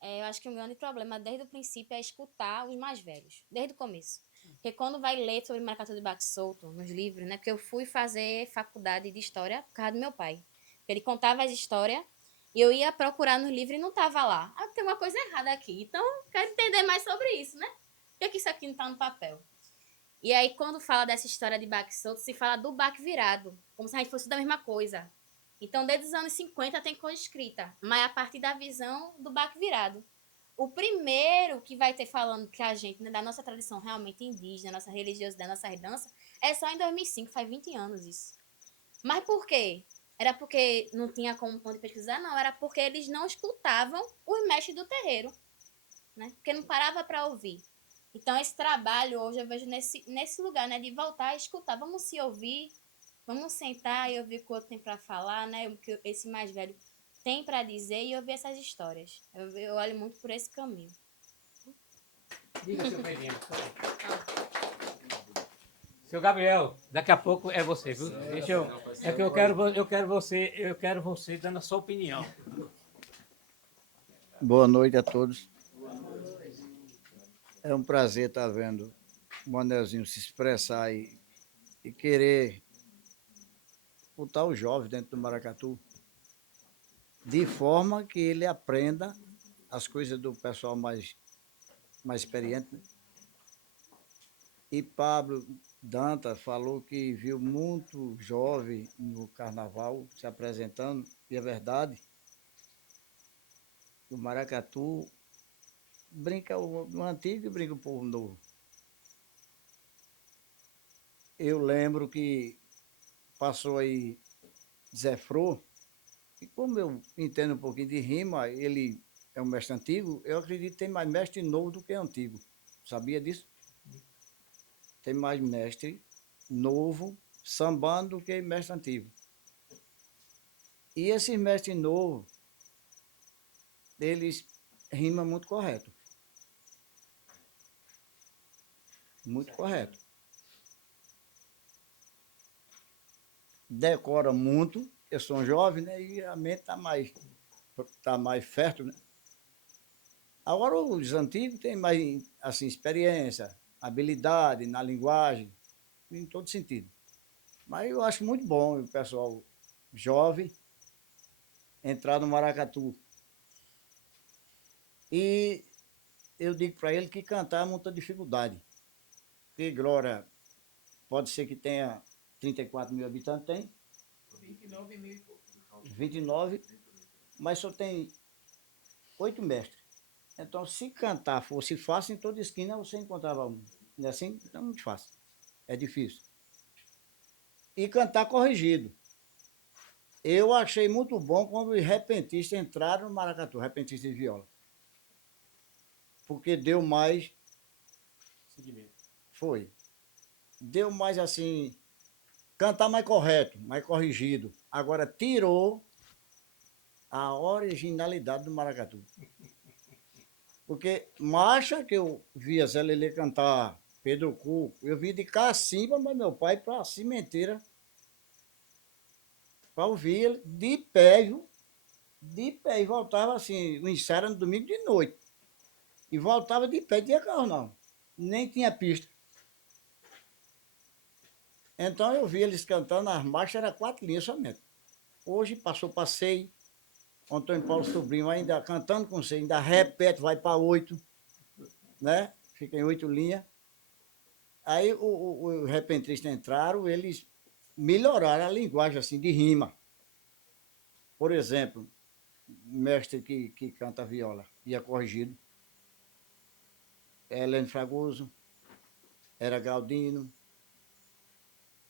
Eu acho que o grande problema desde o princípio é escutar os mais velhos, desde o começo. Porque quando vai ler sobre Maracatu de Baque Solto, nos livros, né? Porque eu fui fazer faculdade de história por causa do meu pai. Ele contava as histórias e eu ia procurar no livro e não estava lá. Tem uma coisa errada aqui. Então, quero entender mais sobre isso, né? Por que isso aqui não está no papel? E aí, quando fala dessa história de Baque Solto, se fala do baque virado, como se a gente fosse da mesma coisa. Então, desde os anos 50 tem coisa escrita, mas a partir da visão do baque virado. O primeiro que vai ter falando que a gente, né, da nossa tradição realmente indígena, nossa religiosidade, nossa dança, é só em 2005, faz 20 anos isso. Mas por quê? Era porque não tinha como onde pesquisar? Não, era porque eles não escutavam os mestres do terreiro, né? Porque não parava para ouvir. Então, esse trabalho hoje eu vejo nesse lugar, né, de voltar a escutar. Vamos se ouvir, vamos sentar e ouvir o que o outro tem para falar, né? O que esse mais velho tem para dizer e ouvir essas histórias. Eu olho muito por esse caminho. Diga, seu Pedrinho. Seu Gabriel, daqui a pouco é você, viu? Deixa eu. É que eu quero você dando a sua opinião. Boa noite a todos. É um prazer estar vendo o Manelzinho se expressar e e querer botar o jovem dentro do maracatu, de forma que ele aprenda as coisas do pessoal mais experiente. Né? E Pablo Dantas falou que viu muito jovem no carnaval se apresentando, e é verdade. O maracatu brinca o antigo e brinca o povo novo. Eu lembro que passou aí Zé Fro, e como eu entendo um pouquinho de rima, ele é um mestre antigo, eu acredito que tem mais mestre novo do que antigo. Sabia disso? Tem mais mestre novo sambando do que mestre antigo. E esses mestres novos, eles rimam muito correto. Muito correto. Decora muito, eu sou um jovem, né? E a mente tá mais fértil, né? Agora os antigos têm mais assim, experiência, habilidade na linguagem, em todo sentido. Mas eu acho muito bom o pessoal jovem entrar no maracatu. E eu digo para ele que cantar é muita dificuldade. Porque Glória pode ser que tenha 34 mil habitantes, tem? 29 mil. 29, mas só tem 8 mestres. Então, se cantar fosse fácil, em toda esquina você encontrava um. Não é assim? Então, é muito fácil. É difícil. E cantar corrigido. Eu achei muito bom quando os repentistas entraram no maracatu, repentistas de viola. Porque deu mais... Seguimento. Foi. Deu mais assim... Cantar mais correto, mais corrigido. Agora, tirou a originalidade do maracatu. Porque marcha que eu via Zé Lelê cantar, Pedro Cuco, eu vi de Cacimba, mas meu pai para a Cimenteira, para ouvir ele de pé, viu? De pé, e voltava assim, o ensaio era no domingo de noite. E voltava de pé, tinha carro não, nem tinha pista. Então eu vi eles cantando, as marchas eram 4 linhas somente. Hoje passou para 6, Antônio Paulo Sobrinho ainda cantando com 6, ainda repete, vai para 8, né? Fica em 8 linhas. Aí os repentistas entraram, eles melhoraram a linguagem assim, de rima. Por exemplo, mestre que canta viola, ia corrigido. Helene Fragoso, era Galdino,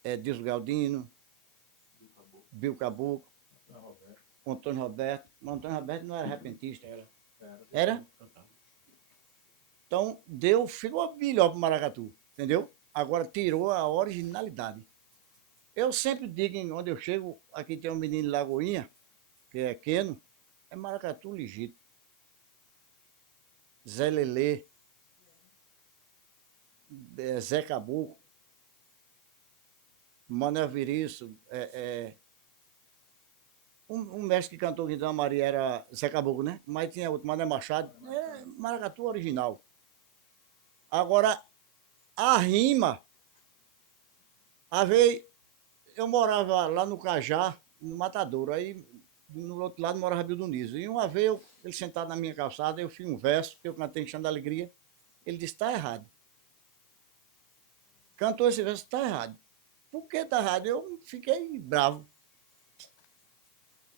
Edilson Galdino, Bill Caboclo, Antônio Roberto. Mas Antônio Roberto não era repentista. Era? Então, ficou melhor para o maracatu, entendeu? Agora tirou a originalidade. Eu sempre digo, onde eu chego, aqui tem um menino de Lagoinha, que é Queno, é maracatu legítimo. Zé Lelê, Zé Caboclo, Manuel Viriço, um mestre que cantou Guidão Maria era Zé Caboclo, né? Mas tinha outro, Manuel Machado, maracatu original. Agora, a rima, a vez, eu morava lá no Cajá, no Matadouro, aí no outro lado morava Rio do Niso. E uma vez, ele sentado na minha calçada, eu fiz um verso, que eu cantei Chão da Alegria, ele disse, está errado. Cantou esse verso, está errado. Por que está errado? Eu fiquei bravo.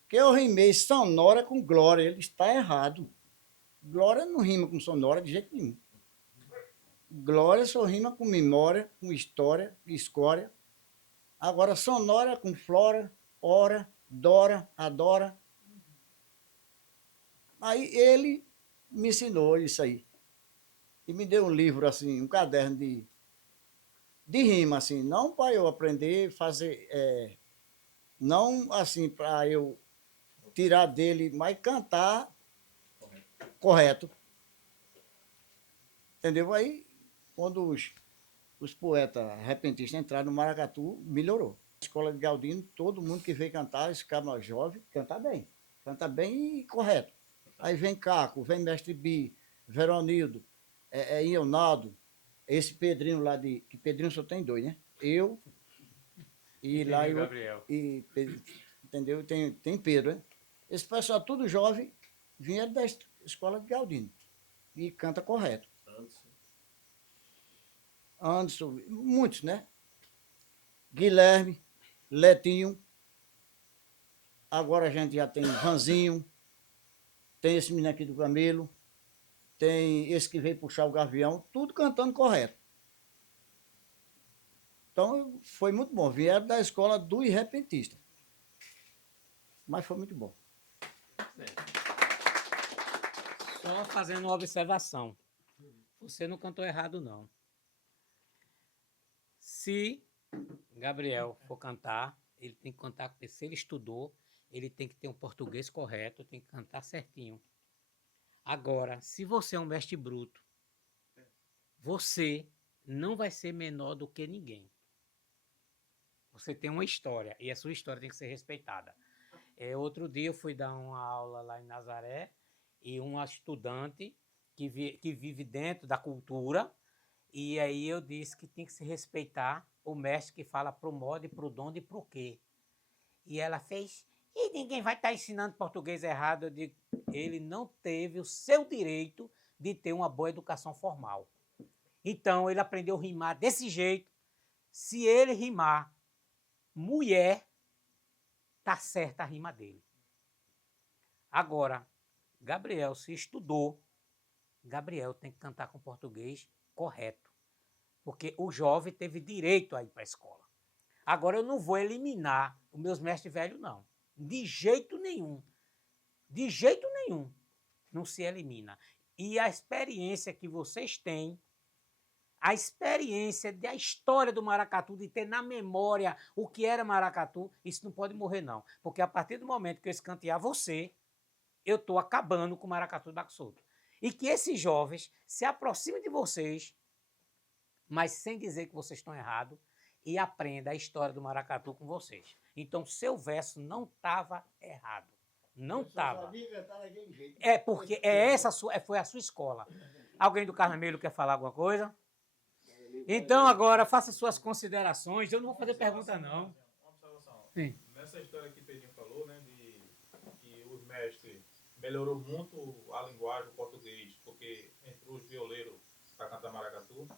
Porque eu rimei sonora com glória, ele está errado. Glória não rima com sonora de jeito nenhum. Glória só rima com memória, com história, escória. Agora, sonora com flora, ora, dora, adora. Aí ele me ensinou isso aí. E me deu um livro, assim, um caderno de rima, assim. Não para eu aprender a fazer... não, assim, para eu tirar dele, mas cantar correto. Entendeu? Aí, quando os poetas repentistas entraram no maracatu, melhorou. Na escola de Galdino, todo mundo que veio cantar, esse cara jovem, canta bem e correto. Aí vem Caco, vem Mestre Bi, Veronildo, Ionaldo, esse Pedrinho lá que Pedrinho só tem 2, né? Eu E lá Entendeu, eu, Gabriel? entendeu? Tem Pedro, né? Esse pessoal tudo jovem, vieram da escola de Galdino e canta correto. Anderson, muitos, né? Guilherme, Letinho, agora a gente já tem Vanzinho, tem esse menino aqui do Camelo, tem esse que veio puxar o Gavião, tudo cantando correto. Então foi muito bom, vieram da escola do Irrepentista. Mas foi muito bom. Só fazendo uma observação. Você não cantou errado, não. Se Gabriel for cantar, ele tem que cantar, porque se ele estudou, ele tem que ter um português correto, tem que cantar certinho. Agora, se você é um mestre bruto, você não vai ser menor do que ninguém. Você tem uma história, e a sua história tem que ser respeitada. Outro dia eu fui dar uma aula lá em Nazaré, e uma estudante que vive dentro da cultura, e aí eu disse que tem que se respeitar o mestre que fala pro modo, e pro dono e pro quê. E ela fez, e ninguém vai estar ensinando português errado. Eu digo, ele não teve o seu direito de ter uma boa educação formal. Então, ele aprendeu a rimar desse jeito. Se ele rimar mulher, tá certa a rima dele. Agora, Gabriel, se estudou, Gabriel tem que cantar com português correto. Porque o jovem teve direito a ir para a escola. Agora, eu não vou eliminar os meus mestres velhos, não. De jeito nenhum. De jeito nenhum. Não se elimina. E a experiência que vocês têm, a experiência da história do maracatu, de ter na memória o que era maracatu, isso não pode morrer, não. Porque a partir do momento que eu escantear você, eu estou acabando com o maracatu do Baque Solto. E que esses jovens se aproximem de vocês, mas sem dizer que vocês estão errados, e aprenda a história do maracatu com vocês. Então, seu verso não estava errado. Não estava. É porque foi a sua escola. Alguém do Carmelo quer falar alguma coisa? Então, agora, faça suas considerações. Eu não vou fazer pergunta, não. Uma observação. Sim. Nessa história que Pedrinho falou, né, de que os mestres melhorou muito a linguagem, o português, porque entrou os violeiros para cantar maracatu,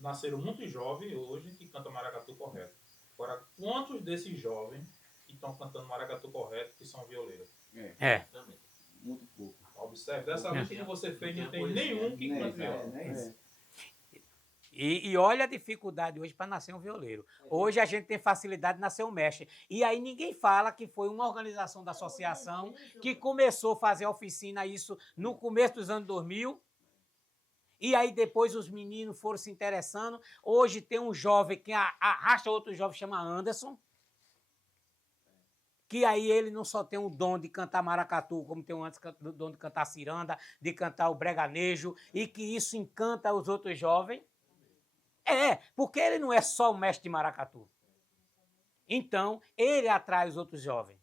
nasceram muitos jovens hoje que cantam maracatu correto. Agora, quantos desses jovens que estão cantando maracatu correto que são violeiros? Muito pouco. Observe, dessa lista que você fez, não tem nenhum que canta viola. E olha a dificuldade hoje para nascer um violeiro. Hoje a gente tem facilidade de nascer um mestre. E aí ninguém fala que foi uma organização da associação que começou a fazer oficina isso no começo dos anos 2000. E aí depois os meninos foram se interessando. Hoje tem um jovem que arrasta outro jovem, chama Anderson. Que aí ele não só tem o dom de cantar maracatu, como tem o dom de cantar ciranda, de cantar o breganejo, e que isso encanta os outros jovens. Porque ele não é só o mestre de maracatu. Então, ele atrai os outros jovens.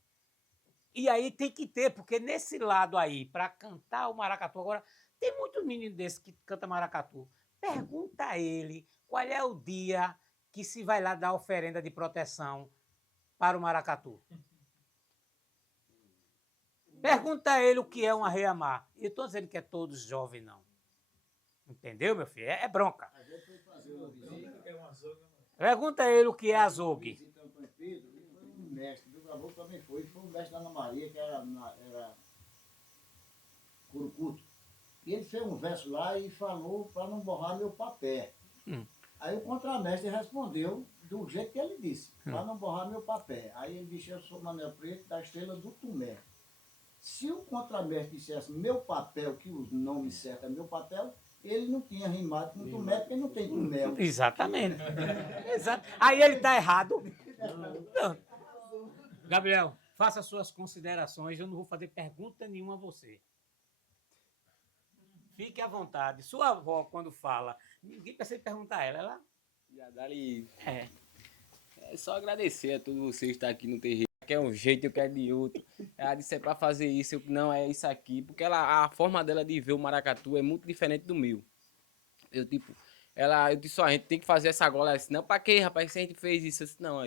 E aí tem que ter, porque nesse lado aí, para cantar o maracatu, agora, tem muitos meninos desses que cantam maracatu. Pergunta a ele qual é o dia que se vai lá dar oferenda de proteção para o maracatu. Pergunta a ele o que é uma reamar. E eu estou dizendo que é todos jovens, não. Entendeu, meu filho? É bronca. Pergunta a ele o que é azogue. O mestre do Gabão também foi o mestre da Ana Maria, que era Curucuto. E ele fez um verso lá e falou para não borrar meu papel. Aí o contramestre respondeu do jeito que ele disse, para não borrar meu papel. Aí ele disse, eu sou Manuel Preto, da Estrela do Tumé. Se o contramestre dissesse meu papel, que o nome certo é meu papel, ele não tinha rimado com Tumé, porque não tem Tumé. Exatamente. Aí ele está errado. Não. Gabriel, faça suas considerações. Eu não vou fazer pergunta nenhuma a você. Fique à vontade. Sua avó, quando fala, ninguém precisa perguntar a ela. Ela... Já dá-lhe... É só agradecer a todos vocês que estão aqui no terreiro. Quer um jeito, eu quero de outro. Ela disse é para fazer isso, não é isso aqui. Porque a forma dela de ver o maracatu é muito diferente do meu. Eu disse, ó, a gente tem que fazer essa gola. Ela disse, não, pra quê, rapaz, se a gente fez isso? Eu disse, não,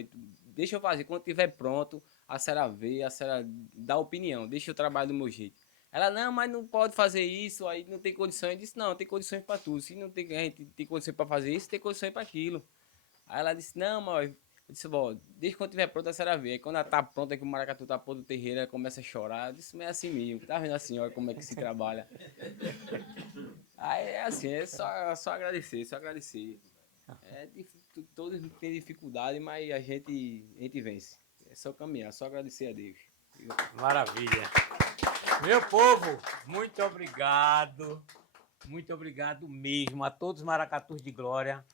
deixa eu fazer, quando tiver pronto, a senhora vê, a senhora dá opinião, deixa eu trabalhar do meu jeito. Ela, não, mas não pode fazer isso, aí não tem condições. Eu disse, não, tem condições pra tudo. Se não tem, a gente tem condições pra fazer isso, tem condições pra aquilo. Aí ela disse, não, mas... Eu disse, bom, deixa quando tiver pronto a senhora ver. Aí quando ela tá pronta, que o maracatu tá pronto do terreiro, ela começa a chorar. Eu disse, mas é assim mesmo, tá vendo a senhora como é que se trabalha? Aí é assim, é só agradecer, só agradecer. Todos têm dificuldade, mas a gente vence. É só caminhar, só agradecer a Deus. Maravilha. Meu povo, muito obrigado. Muito obrigado mesmo a todos os maracatus de Glória.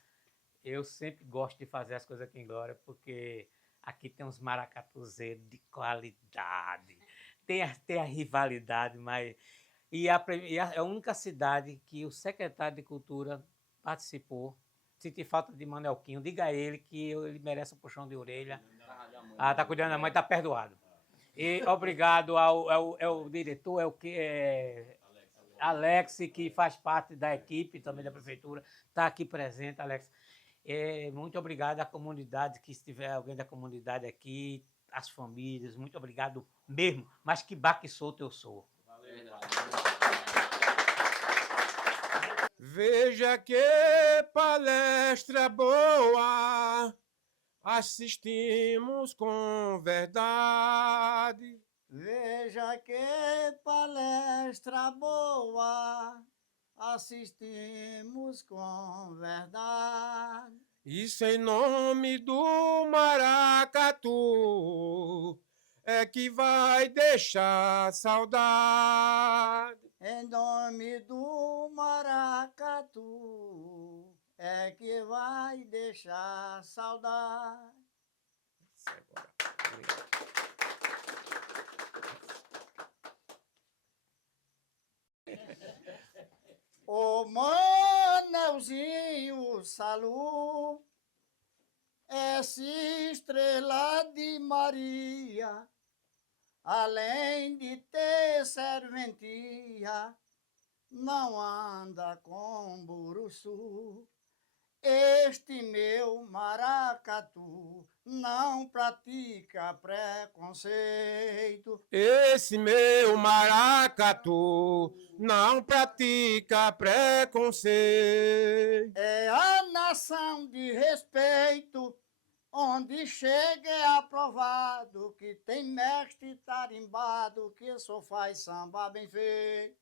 Eu sempre gosto de fazer as coisas aqui em Glória, porque aqui tem uns maracatuzeiros de qualidade. Tem a rivalidade, mas... E é a única cidade que o secretário de Cultura participou. Senti falta de Manelquinho. Diga a ele que ele merece um puxão de orelha. Tá cuidando da mãe, tá perdoado. E obrigado ao diretor, Alex, que faz parte da equipe também da prefeitura. Está aqui presente, Alex. Muito obrigado à comunidade, que se tiver alguém da comunidade aqui, as famílias, muito obrigado mesmo. Mas que baque solto eu sou. Veja que palestra boa, assistimos com verdade. Veja que palestra boa, assistimos com verdade. Isso em nome do maracatu é que vai deixar saudade. Em nome do maracatu é que vai deixar saudade. Ô Manelzinho Salu, essa estrela de Maria, além de ter serventia, não anda com buruçu. Este meu maracatu não pratica preconceito. Esse meu maracatu não pratica preconceito. É a nação de respeito, onde chega é aprovado que tem mestre tarimbado que só faz samba bem feito.